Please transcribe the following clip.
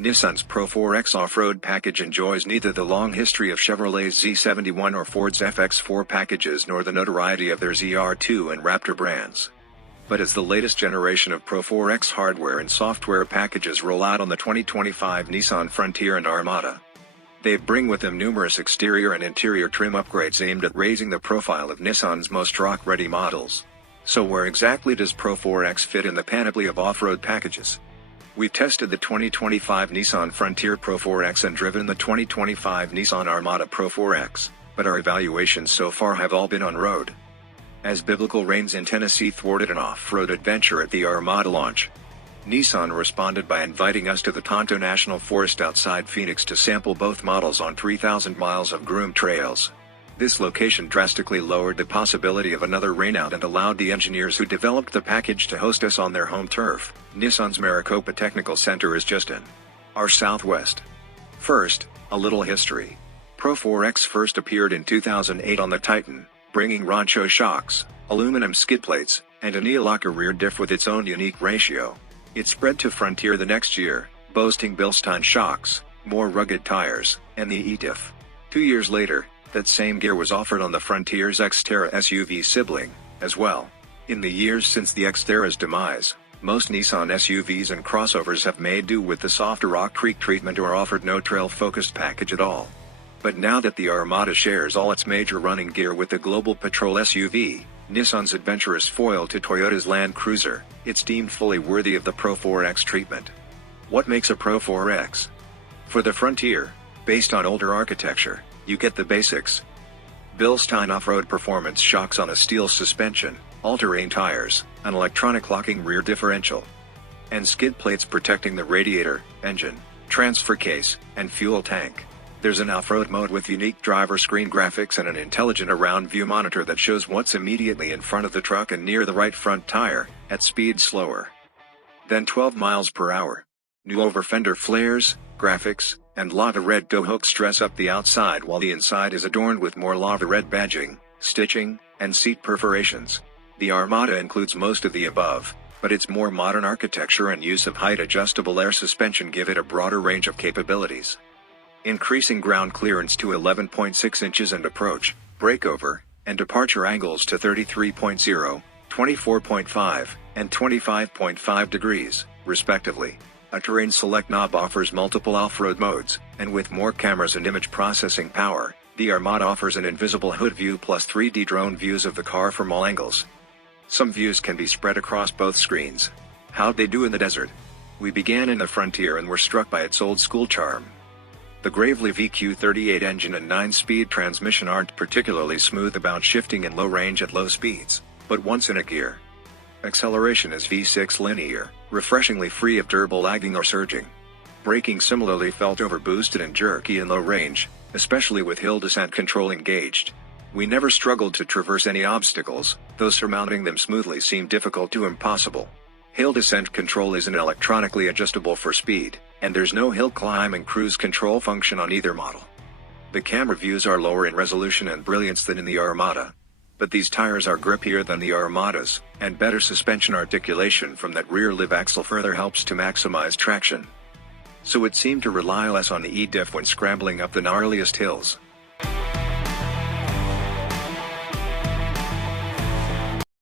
Nissan's Pro-4X off-road package enjoys neither the long history of Chevrolet's Z71 or Ford's FX4 packages nor the notoriety of their ZR2 and Raptor brands. But as the latest generation of Pro-4X hardware and software packages roll out on the 2025 Nissan Frontier and Armada, they bring with them numerous exterior and interior trim upgrades aimed at raising the profile of Nissan's most rock-ready models. So where exactly does Pro-4X fit in the panoply of off-road packages? We've tested the 2025 Nissan Frontier Pro-4X and driven the 2025 Nissan Armada Pro-4X, but our evaluations so far have all been on-road. As biblical rains in Tennessee thwarted an off-road adventure at the Armada launch, Nissan responded by inviting us to the Tonto National Forest outside Phoenix to sample both models on 3,000 miles of groomed trails. This location drastically lowered the possibility of another rainout and allowed the engineers who developed the package to host us on their home turf. Nissan's Maricopa Technical Center is just in our southwest. First, a little history. Pro-4X first appeared in 2008 on the Titan, bringing Rancho shocks, aluminum skid plates, and a neo-locker rear diff with its own unique ratio. It spread to Frontier the next year, boasting Bilstein shocks, more rugged tires, and the E-diff. 2 years later, that same gear was offered on the Frontier's Xterra SUV sibling, as well. In the years since the Xterra's demise, most Nissan SUVs and crossovers have made do with the softer Rock Creek treatment or offered no trail-focused package at all. But now that the Armada shares all its major running gear with the global patrol SUV, Nissan's adventurous foil to Toyota's Land Cruiser, it's deemed fully worthy of the Pro-4X treatment. What makes a Pro-4X? For the Frontier, based on older architecture, you get the basics. Bilstein off-road performance shocks on a steel suspension, all-terrain tires, an electronic locking rear differential, and skid plates protecting the radiator, engine, transfer case, and fuel tank. There's an off-road mode with unique driver screen graphics and an intelligent around-view monitor that shows what's immediately in front of the truck and near the right front tire, at speed slower than 12 miles per hour. New over-fender flares, graphics, and lava red tow hooks dress up the outside while the inside is adorned with more lava red badging, stitching, and seat perforations. The Armada includes most of the above, but its more modern architecture and use of height-adjustable air suspension give it a broader range of capabilities. Increasing ground clearance to 11.6 inches and approach, breakover, and departure angles to 33.0, 24.5, and 25.5 degrees, respectively. A terrain select knob offers multiple off-road modes, and with more cameras and image processing power, the Armada offers an invisible hood view plus 3D drone views of the car from all angles. Some views can be spread across both screens. How'd they do in the desert? We began in the Frontier and were struck by its old-school charm. The Gravely VQ38 engine and 9-speed transmission aren't particularly smooth about shifting in low range at low speeds, but once in a gear, acceleration is V6 linear, refreshingly free of turbo lagging or surging. Braking similarly felt overboosted and jerky in low range, especially with hill descent control engaged. We never struggled to traverse any obstacles, though surmounting them smoothly seemed difficult to impossible. Hill descent control isn't electronically adjustable for speed, and there's no hill climb and cruise control function on either model. The camera views are lower in resolution and brilliance than in the Armada, but these tires are grippier than the Armadas, and better suspension articulation from that rear live axle further helps to maximize traction. So it seemed to rely less on the E-diff when scrambling up the gnarliest hills.